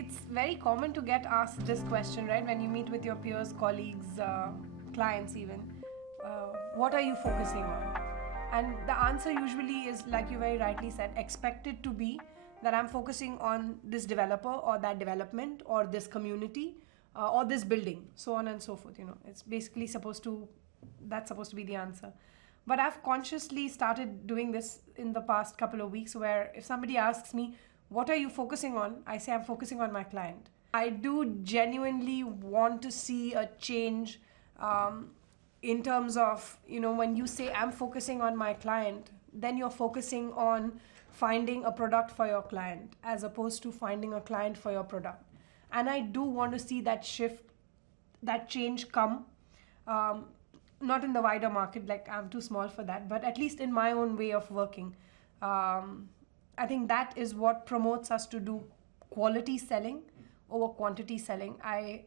It's very common to get asked this question, right? When you meet with your peers, colleagues, clients even. What are you focusing on? And the answer usually is, like you very rightly said, expected to be that I'm focusing on this developer or that development or this community or this building, so on and so forth. It's basically that's supposed to be the answer. But I've consciously started doing this in the past couple of weeks, where if somebody asks me, what are you focusing on? I say I'm focusing on my client. I do genuinely want to see a change in terms of, when you say I'm focusing on my client, then you're focusing on finding a product for your client as opposed to finding a client for your product. And I do want to see that shift, that change come. Not in the wider market, like I'm too small for that, but at least in my own way of working. I think that is what promotes us to do quality selling over quantity selling. I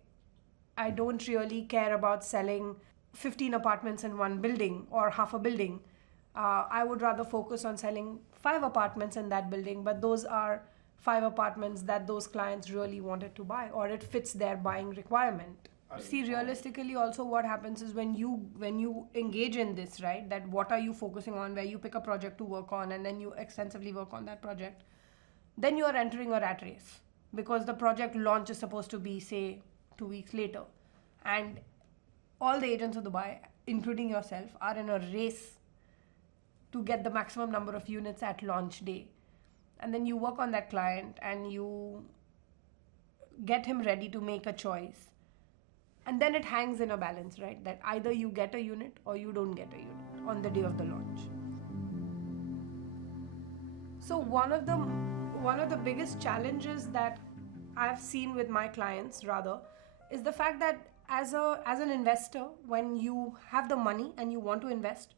don't really care about selling 15 apartments in one building or half a building. I would rather focus on selling 5 apartments in that building, but those are 5 apartments that those clients really wanted to buy, or it fits their buying requirement. See, realistically also what happens is when you engage in this, right, that what are you focusing on, where you pick a project to work on and then you extensively work on that project, then you are entering a rat race, because the project launch is supposed to be, say, 2 weeks later, and all the agents of Dubai, including yourself, are in a race to get the maximum number of units at launch day. And then you work on that client and you get him ready to make a choice. And then it hangs in a balance, right? That either you get a unit or you don't get a unit on the day of the launch. So one of the biggest challenges that I've seen with my clients, rather, is the fact that as an investor, when you have the money and you want to invest,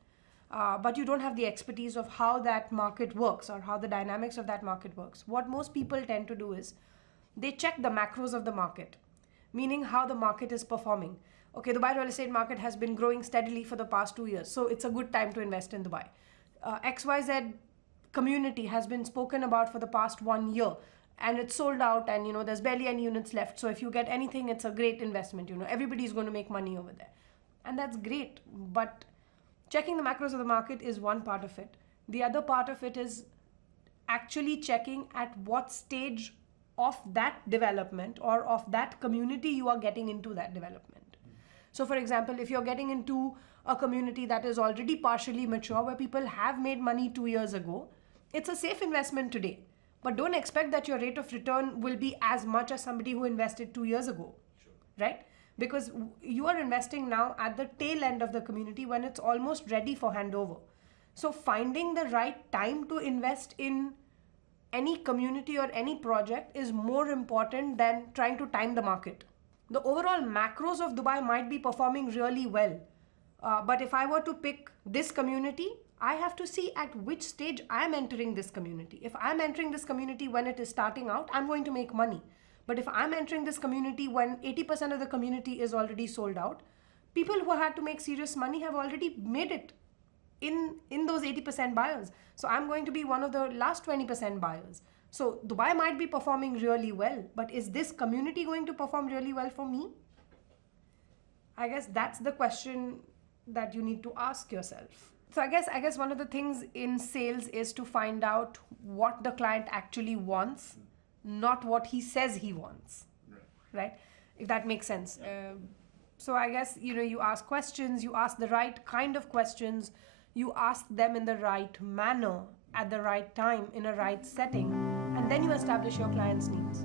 but you don't have the expertise of how that market works or how the dynamics of that market works, what most people tend to do is they check the macros of the market, meaning how the market is performing. Okay, Dubai real estate market has been growing steadily for the past 2 years, so it's a good time to invest in Dubai. XYZ community has been spoken about for the past 1 year, and it's sold out, and there's barely any units left. So if you get anything, it's a great investment. Everybody's going to make money over there, and that's great. But checking the macros of the market is one part of it. The other part of it is actually checking at what stage of that development or of that community you are getting into that development. So for example, if you're getting into a community that is already partially mature, where people have made money 2 years ago, it's a safe investment today. But don't expect that your rate of return will be as much as somebody who invested 2 years ago, right? Because you are investing now at the tail end of the community when it's almost ready for handover. So finding the right time to invest in any community or any project is more important than trying to time the market. The overall macros of Dubai might be performing really well. But if I were to pick this community, I have to see at which stage I'm entering this community. If I'm entering this community when it is starting out, I'm going to make money. But if I'm entering this community when 80% of the community is already sold out, people who had to make serious money have already made it in those 80% buyers. So I'm going to be one of the last 20% buyers. So Dubai might be performing really well, but is this community going to perform really well for me? I guess that's the question that you need to ask yourself. So I guess one of the things in sales is to find out what the client actually wants, not what he says he wants, right? If that makes sense. So I guess, you ask questions, you ask the right kind of questions, you ask them in the right manner, at the right time, in a right setting, and then you establish your client's needs.